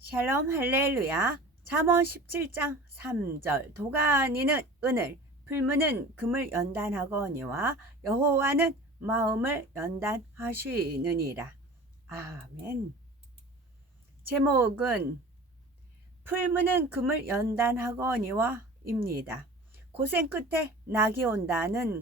샬롬 할렐루야. 잠언 17장 3절. 도가 아니는 은을, 풀무는 금을 연단하거니와 여호와는 마음을 연단하시느니라. 아멘. 제목은 풀무는 금을 연단하거니와 입니다. 고생 끝에 낙이 온다는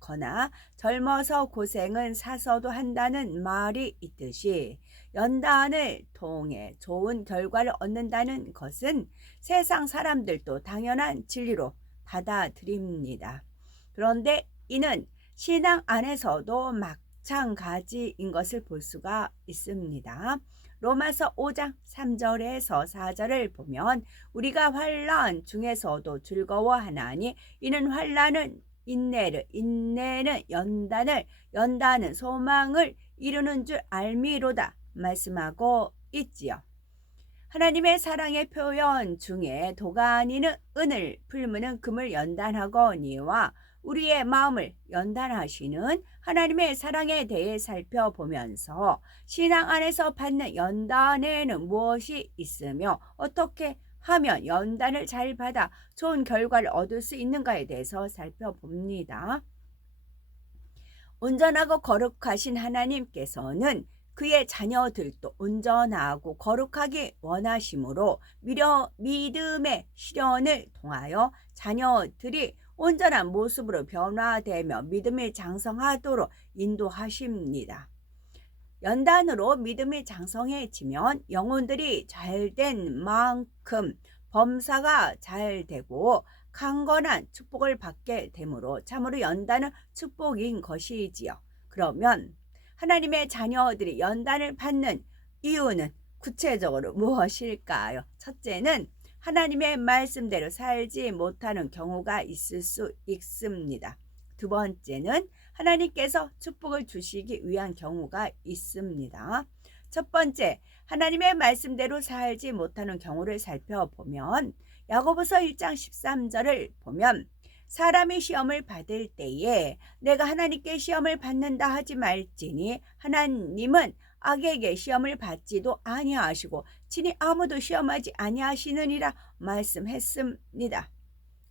거나 젊어서 고생은 사서도 한다는 말이 있듯이 연단을 통해 좋은 결과를 얻는다는 것은 세상 사람들도 당연한 진리로 받아들입니다. 그런데 이는 신앙 안에서도 마찬가지인 것을 볼 수가 있습니다. 로마서 5장 3절에서 4절을 보면 우리가 환난 중에서도 즐거워하나니 이는 환난은 인내를, 인내는 연단을, 연단은 소망을 이루는 줄 알미로다 말씀하고 있지요. 하나님의 사랑의 표현 중에 도가 아니는 은을, 풀무는 금을 연단하거니와 우리의 마음을 연단하시는 하나님의 사랑에 대해 살펴보면서 신앙 안에서 받는 연단에는 무엇이 있으며 어떻게 하면 연단을 잘 받아 좋은 결과를 얻을 수 있는가에 대해서 살펴봅니다. 온전하고 거룩하신 하나님께서는 그의 자녀들도 온전하고 거룩하게 원하심으로 믿음의 시련을 통하여 자녀들이 온전한 모습으로 변화되며 믿음이 장성하도록 인도하십니다. 연단으로 믿음이 장성해지면 영혼들이 잘된 만큼 범사가 잘 되고 강건한 축복을 받게 되므로 참으로 연단은 축복인 것이지요. 그러면 하나님의 자녀들이 연단을 받는 이유는 구체적으로 무엇일까요? 첫째는 하나님의 말씀대로 살지 못하는 경우가 있을 수 있습니다. 두 번째는 하나님께서 축복을 주시기 위한 경우가 있습니다. 첫 번째, 하나님의 말씀대로 살지 못하는 경우를 살펴보면 야고보서 1장 13절을 보면 사람이 시험을 받을 때에 내가 하나님께 시험을 받는다 하지 말지니 하나님은 악에게 시험을 받지도 아니하시고 친히 아무도 시험하지 아니하시느니라 말씀했습니다.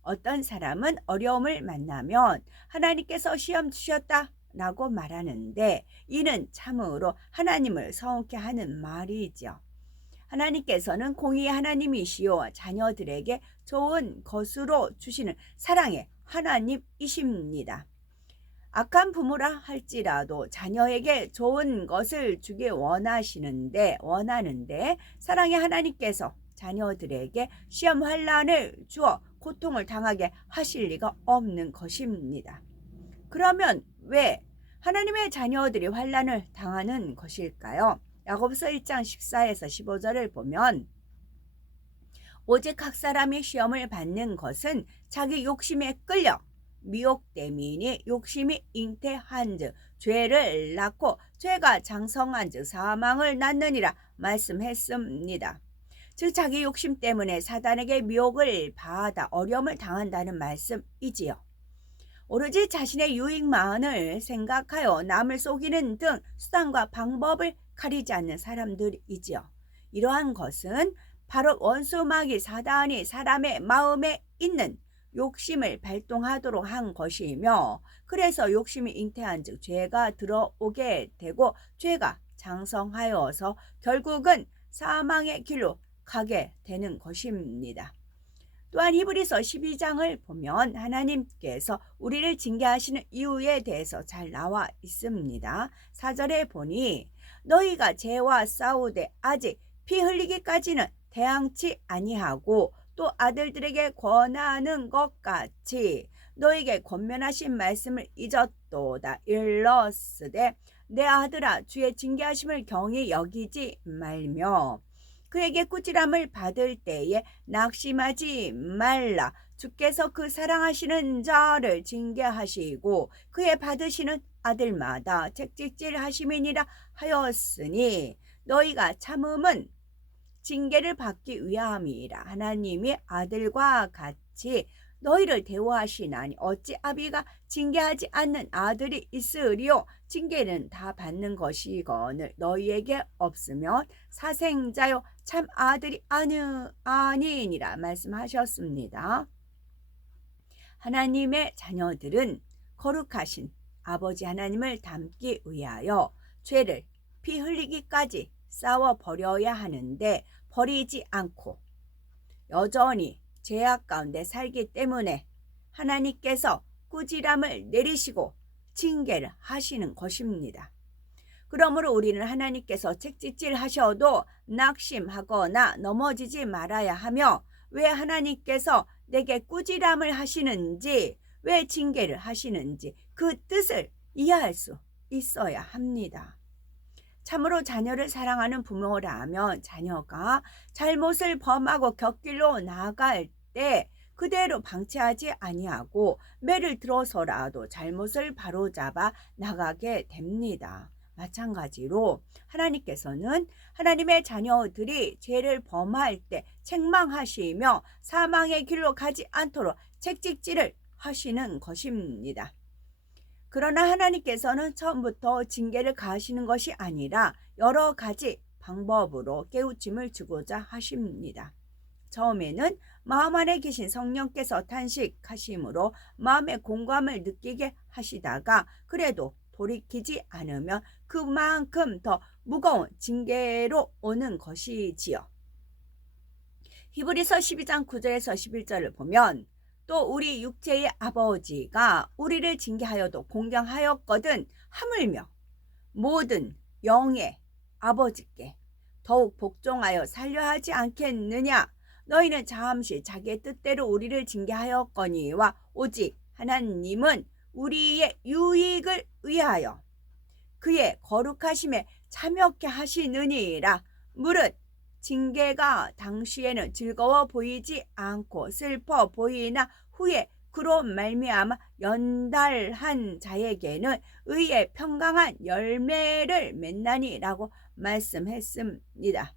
어떤 사람은 어려움을 만나면 하나님께서 시험 주셨다 라고 말하는데 이는 참으로 하나님을 서운케 하는 말이죠. 하나님께서는 공의의 하나님이시요 자녀들에게 좋은 것으로 주시는 사랑의 하나님이십니다. 악한 부모라 할지라도 자녀에게 좋은 것을 주길 원하는데 사랑의 하나님께서 자녀들에게 시험 환난을 주어 고통을 당하게 하실 리가 없는 것입니다. 그러면 왜 하나님의 자녀들이 환난을 당하는 것일까요? 야고보서 1장 14에서 15절을 보면 오직 각 사람이 시험을 받는 것은 자기 욕심에 끌려 미혹됨이니 욕심이 잉태한즉 죄를 낳고 죄가 장성한즉 사망을 낳느니라 말씀했습니다. 즉 자기 욕심 때문에 사단에게 미혹을 받아 어려움을 당한다는 말씀이지요. 오로지 자신의 유익만을 생각하여 남을 속이는 등 수단과 방법을 가리지 않는 사람들이지요. 이러한 것은 바로 원수 마귀 사단이 사람의 마음에 있는 욕심을 발동하도록 한 것이며 그래서 욕심이 잉태한즉 죄가 들어오게 되고 죄가 장성하여서 결국은 사망의 길로 가게 되는 것입니다. 또한 히브리서 12장을 보면 하나님께서 우리를 징계하시는 이유에 대해서 잘 나와 있습니다. 4절에 보니 너희가 죄와 싸우되 아직 피 흘리기까지는 대항치 아니하고 또 아들들에게 권하는 것 같이 너에게 권면하신 말씀을 잊었도다. 일러스되 내 아들아 주의 징계하심을 경히 여기지 말며 그에게 꾸지람을 받을 때에 낙심하지 말라. 주께서 그 사랑하시는 자를 징계하시고 그의 받으시는 아들마다 책찍질 하심이니라 하였으니 너희가 참음은 징계를 받기 위함이라. 하나님이 아들과 같이 너희를 대우하시나니 어찌 아비가 징계하지 않는 아들이 있으리요. 징계는 다 받는 것이거늘 너희에게 없으면 사생자요 참 아들이 아니니라 말씀하셨습니다. 하나님의 자녀들은 거룩하신 아버지 하나님을 닮기 위하여 죄를 피 흘리기까지 싸워 버려야 하는데 버리지 않고 여전히 죄악 가운데 살기 때문에 하나님께서 꾸지람을 내리시고 징계를 하시는 것입니다. 그러므로 우리는 하나님께서 책짓질 하셔도 낙심하거나 넘어지지 말아야 하며 왜 하나님께서 내게 꾸지람을 하시는지, 왜 징계를 하시는지 그 뜻을 이해할 수 있어야 합니다. 참으로 자녀를 사랑하는 부모라면 자녀가 잘못을 범하고 곁길로 나아갈 때 그대로 방치하지 아니하고 매를 들어서라도 잘못을 바로잡아 나가게 됩니다. 마찬가지로 하나님께서는 하나님의 자녀들이 죄를 범할 때 책망하시며 사망의 길로 가지 않도록 책찍질을 하시는 것입니다. 그러나 하나님께서는 처음부터 징계를 가하시는 것이 아니라 여러 가지 방법으로 깨우침을 주고자 하십니다. 처음에는 마음 안에 계신 성령께서 탄식하심으로 마음의 공감을 느끼게 하시다가 그래도 돌이키지 않으면 그만큼 더 무거운 징계로 오는 것이지요. 히브리서 12장 9절에서 11절을 보면 또 우리 육체의 아버지가 우리를 징계하여도 공경하였거든 하물며 모든 영의 아버지께 더욱 복종하여 살려 하지 않겠느냐. 너희는 잠시 자기의 뜻대로 우리를 징계하였거니와 오직 하나님은 우리의 유익을 위하여 그의 거룩하심에 참여케 하시느니라. 무릇 징계가 당시에는 즐거워 보이지 않고 슬퍼 보이나 후에 그로 말미암아 연달한 자에게는 의의 평강한 열매를 맺나니라고 말씀했습니다.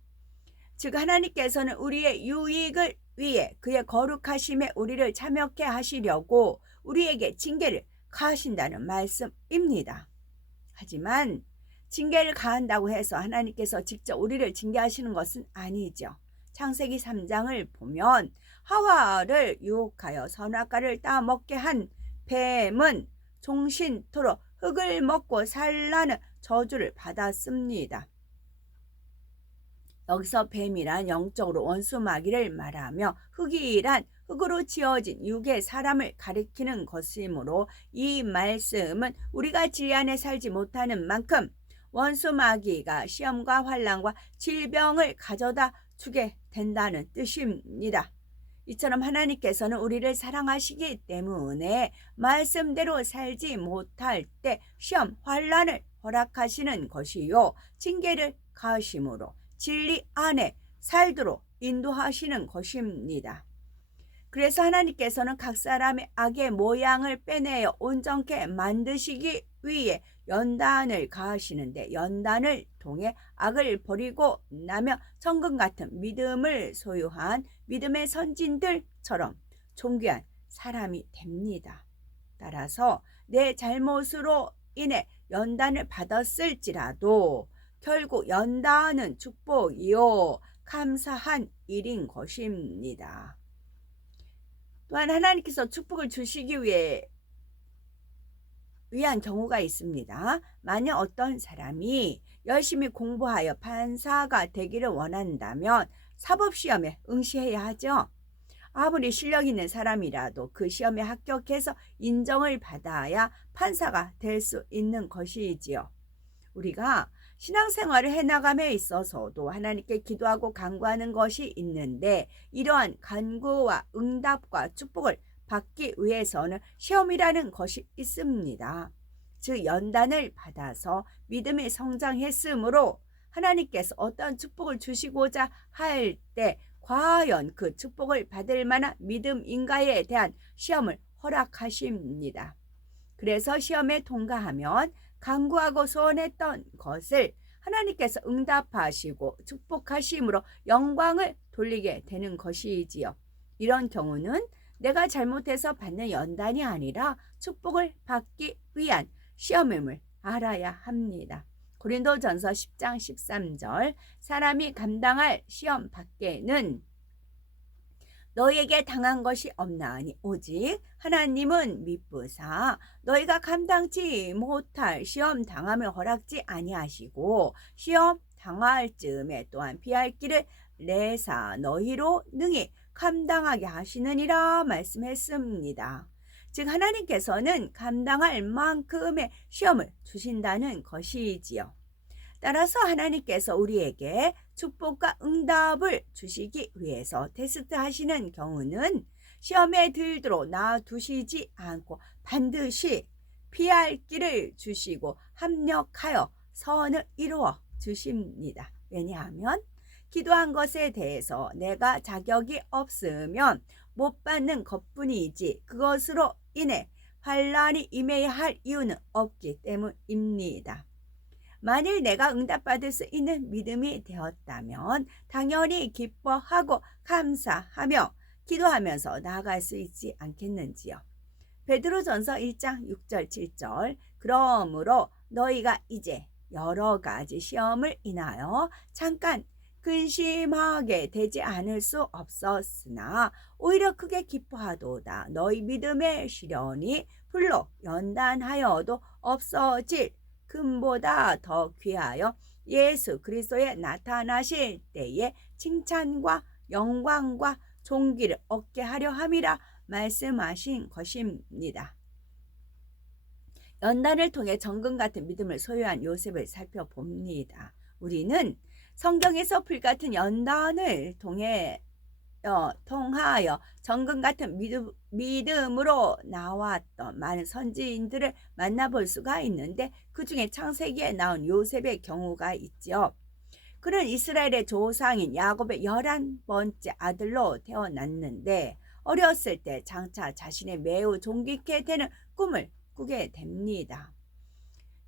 즉 하나님께서는 우리의 유익을 위해 그의 거룩하심에 우리를 참여케 하시려고 우리에게 징계를 가하신다는 말씀입니다. 하지만 징계를 가한다고 해서 하나님께서 직접 우리를 징계하시는 것은 아니죠. 창세기 3장을 보면 하와를 유혹하여 선악과를 따먹게 한 뱀은 종신토록 흙을 먹고 살라는 저주를 받았습니다. 여기서 뱀이란 영적으로 원수 마귀를 말하며 흙이란 흙으로 지어진 육의 사람을 가리키는 것이므로 이 말씀은 우리가 진리 안에 살지 못하는 만큼 원수 마귀가 시험과 환난과 질병을 가져다 주게 된다는 뜻입니다. 이처럼 하나님께서는 우리를 사랑하시기 때문에 말씀대로 살지 못할 때 시험, 환난을 허락하시는 것이요 징계를 가하심으로 진리 안에 살도록 인도하시는 것입니다. 그래서 하나님께서는 각 사람의 악의 모양을 빼내어 온전케 만드시기 위해 연단을 가하시는데 연단을 통해 악을 버리고 나면 천금 같은 믿음을 소유한 믿음의 선진들처럼 존귀한 사람이 됩니다. 따라서 내 잘못으로 인해 연단을 받았을지라도 결국 연단은 축복이요 감사한 일인 것입니다. 또한 하나님께서 축복을 주시기 위한 경우가 있습니다. 만약 어떤 사람이 열심히 공부하여 판사가 되기를 원한다면 사법시험에 응시해야 하죠. 아무리 실력 있는 사람이라도 그 시험에 합격해서 인정을 받아야 판사가 될 수 있는 것이지요. 우리가 신앙생활을 해나감에 있어서도 하나님께 기도하고 간구하는 것이 있는데 이러한 간구와 응답과 축복을 받기 위해서는 시험이라는 것이 있습니다. 즉 연단을 받아서 믿음이 성장했으므로 하나님께서 어떤 축복을 주시고자 할 때 과연 그 축복을 받을 만한 믿음인가에 대한 시험을 허락하십니다. 그래서 시험에 통과하면 간구하고 소원했던 것을 하나님께서 응답하시고 축복하심으로 영광을 돌리게 되는 것이지요. 이런 경우는 내가 잘못해서 받는 연단이 아니라 축복을 받기 위한 시험임을 알아야 합니다. 고린도전서 10장 13절 사람이 감당할 시험 밖에는 너희에게 당한 것이 없나니 오직 하나님은 미쁘사 너희가 감당치 못할 시험 당함을 허락지 아니하시고 시험 당할 즈음에 또한 피할 길을 내사 너희로 능히 감당하게 하시느니라 말씀했습니다. 즉 하나님께서는 감당할 만큼의 시험을 주신다는 것이지요. 따라서 하나님께서 우리에게 축복과 응답을 주시기 위해서 테스트 하시는 경우는 시험에 들도록 놔두시지 않고 반드시 피할 길을 주시고 합력하여 선을 이루어 주십니다. 왜냐하면 기도한 것에 대해서 내가 자격이 없으면 못 받는 것뿐이지 그것으로 인해 환난이 임해야 할 이유는 없기 때문입니다. 만일 내가 응답받을 수 있는 믿음이 되었다면 당연히 기뻐하고 감사하며 기도하면서 나아갈 수 있지 않겠는지요. 베드로전서 1장 6절 7절 그러므로 너희가 이제 여러 가지 시험을 인하여 잠깐 근심하게 되지 않을 수 없었으나 오히려 크게 기뻐하도다. 너희 믿음의 시련이 불로 연단하여도 없어질 금보다 더 귀하여 예수 그리스도에 나타나실 때에 칭찬과 영광과 존귀를 얻게 하려 함이라 말씀하신 것입니다. 연단을 통해 정금 같은 믿음을 소유한 요셉을 살펴봅니다. 우리는 성경에서 불같은 연단을 통하여 정금 같은 믿음으로 나왔던 많은 선지인들을 만나볼 수가 있는데 그 중에 창세기에 나온 요셉의 경우가 있죠. 그는 이스라엘의 조상인 야곱의 11번째 아들로 태어났는데 어렸을 때 장차 자신의 매우 존귀케 되는 꿈을 꾸게 됩니다.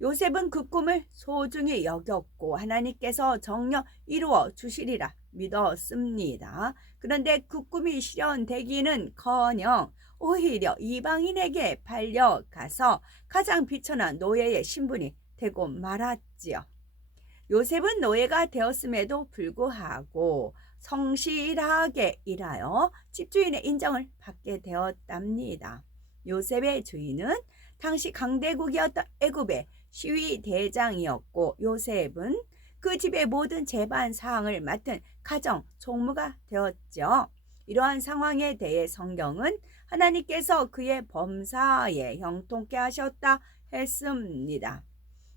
요셉은 그 꿈을 소중히 여겼고 하나님께서 정녕 이루어 주시리라 믿었습니다. 그런데 그 꿈이 실현되기는커녕 오히려 이방인에게 팔려가서 가장 비천한 노예의 신분이 되고 말았지요. 요셉은 노예가 되었음에도 불구하고 성실하게 일하여 집주인의 인정을 받게 되었답니다. 요셉의 주인은 당시 강대국이었던 애굽의 시위대장이었고 요셉은 그 집의 모든 재반 사항을 맡은 가정 총무가 되었죠. 이러한 상황에 대해 성경은 하나님께서 그의 범사에 형통케 하셨다 했습니다.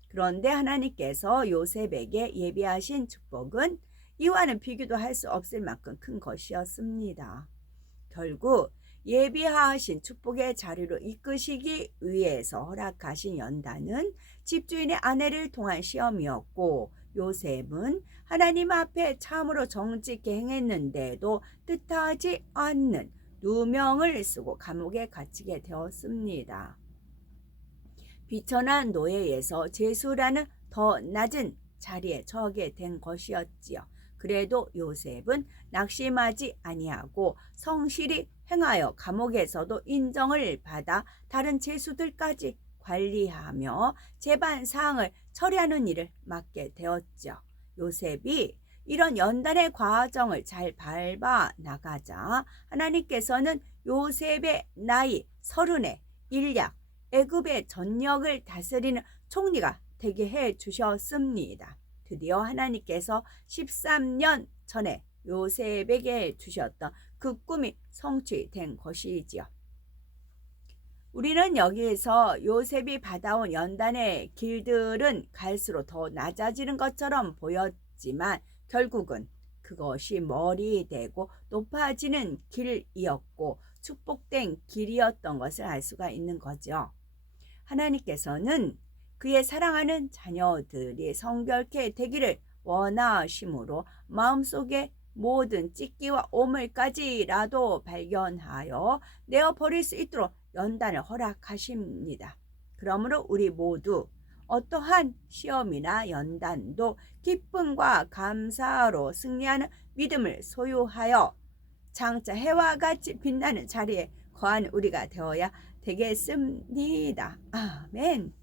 그런데 하나님께서 요셉에게 예비하신 축복은 이와는 비교도 할 수 없을 만큼 큰 것이었습니다. 결국 예비하신 축복의 자리로 이끄시기 위해서 허락하신 연단은 집주인의 아내를 통한 시험이었고 요셉은 하나님 앞에 참으로 정직히 행했는데도 뜻하지 않는 누명을 쓰고 감옥에 갇히게 되었습니다. 비천한 노예에서 제수라는 더 낮은 자리에 처하게 된 것이었지요. 그래도 요셉은 낙심하지 아니하고 성실히 행하여 감옥에서도 인정을 받아 다른 제수들까지 관리하며 재반 사항을 처리하는 일을 맡게 되었죠. 요셉이 이런 연단의 과정을 잘 밟아 나가자 하나님께서는 요셉의 나이 30에 일약 애굽의 전역을 다스리는 총리가 되게 해 주셨습니다. 드디어 하나님께서 13년 전에 요셉에게 주셨던 그 꿈이 성취된 것이지요. 우리는 여기에서 요셉이 받아온 연단의 길들은 갈수록 더 낮아지는 것처럼 보였지만 결국은 그것이 머리 되고 높아지는 길이었고 축복된 길이었던 것을 알 수가 있는 거죠. 하나님께서는 그의 사랑하는 자녀들이 성결케 되기를 원하심으로 마음속에 모든 찢기와 오물까지라도 발견하여 내어버릴 수 있도록 연단을 허락하십니다. 그러므로 우리 모두 어떠한 시험이나 연단도 기쁨과 감사로 승리하는 믿음을 소유하여 장차 해와 같이 빛나는 자리에 거한 우리가 되어야 되겠습니다. 아멘.